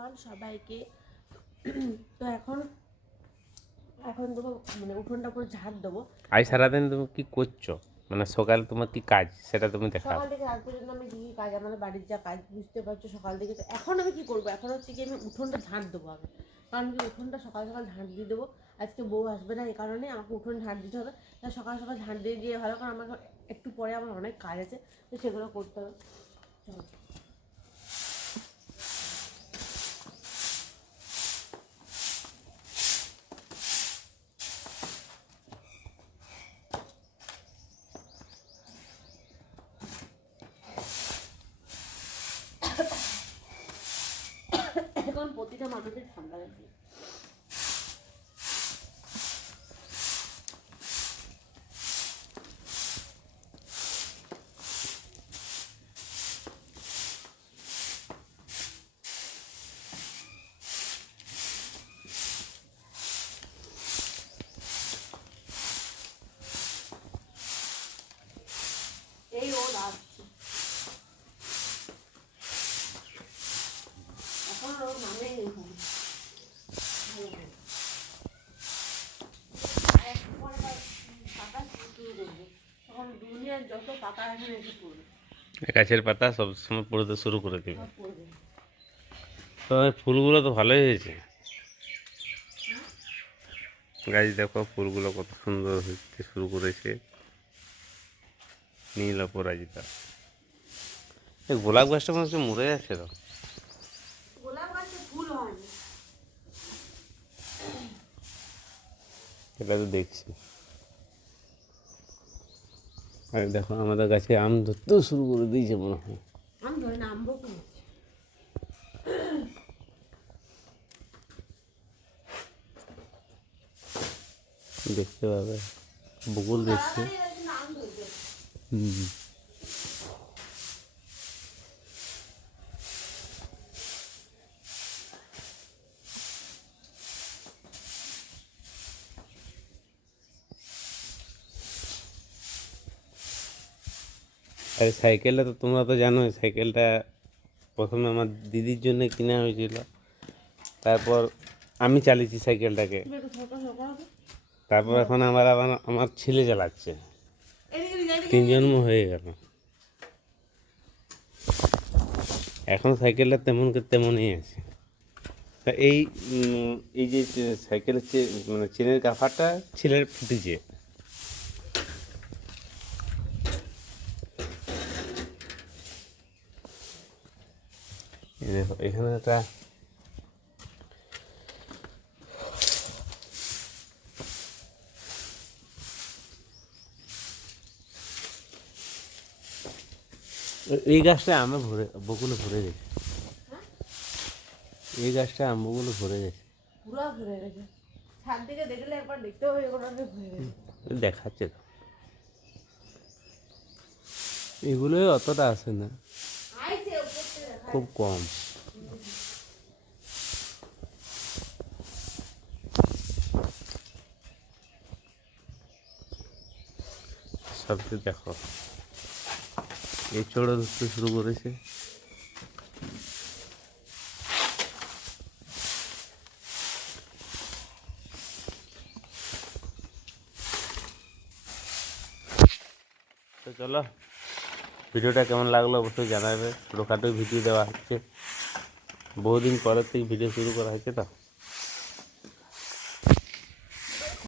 Everyone সবাইকে। তো এখন দেবো মানে উঠোনটা পুরো ঝাড় দেবো। আজ সারাদিন তুমি কি করছো, মানে সকালে তোমার কি কাজ সেটা তুমি দেখাও। সকাল থেকে রাত পর্যন্ত আমি কী কাজ, আমাদের বাড়ির যা কাজ বুঝতে পারছো সকাল থেকে। তো এখন আমি কি করবো, এখন হচ্ছে কি আমি উঠোনটা ঝাড় দেবো আগে, কারণ কি উঠোনটা সকাল সকাল ঝাড় দিয়ে দেবো। আজকে বউ আসবে না, এই কারণে আমাকে উঠোন ঝাড় দিতে হবে। তাই সকাল সকাল ঝাড় দিয়ে দিয়ে ভালো, কারণ আমার একটু পরে আমার অনেক কাজ আছে, তো সেগুলো করতে হবে। চলো এখন প্রতিটা মানুষের ঠান্ডা লাগছে। এই রোদ আসছে, এখন রোদ নামেই নেই। তখন দুনিয়ার যত পাতা এখানে এসে পড়বে, গাছের পাতা সবসময় পড়তে শুরু করে দেবে। সব পড়বে। তো এই ফুলগুলো তো ভালোই হয়েছে। গাছ দেখো ফুলগুলো কত সুন্দর হতে শুরু করেছে, নীল অপরাজিতা। এই গোলাপ গাছটা মনে হচ্ছে মরে যাচ্ছে তো। গোলাপ গাছে ফুল হয়নি, এটা তো দেখছি। আর দেখো আমাদের গাছে আম ধরতেও শুরু করে দিয়েছে মনে হয়। আমি ধরে না আম্ব কিনেছি। দেখতে পাবে বকুল দেখছে। হুম। আর সাইকেলটা তো তোমরা তো জানোই, সাইকেলটা প্রথমে আমার দিদির জন্য কিনা হয়েছিল, তারপর আমি চালিয়েছি সাইকেলটাকে, তারপর এখন আমার ছেলে চালাচ্ছে, তিনজন হয়ে গেল। এখন সাইকেলটা তেমনই আছে। তা এই যে সাইকেলের মানে চেনের কাভারটা ছেলের ফুটেছে। এই দেখো এখানে একটা এই গাছটা আমে বকুলে ভরে গেছে। এই গাছটা আমগুলো ভরে গেছে, পুরো ভরে গেছে। ছাদ দিকে দেখলে একবার দেখতে হবে এগুলো ভরে গেছে। দেখাচ্ছে তো। এগুলোই অতটা আসে না, আইছে উপর থেকে দেখা খুব কম। সবচেয়ে দেখো এই চড়ে ধরতে শুরু করেছে। তো চলো, ভিডিওটা কেমন লাগলো অবশ্যই জানাবে। ছোটোখাটো ভিডিও দেওয়া হচ্ছে, বহুদিন পরের থেকে ভিডিও শুরু করা হয়েছে তো।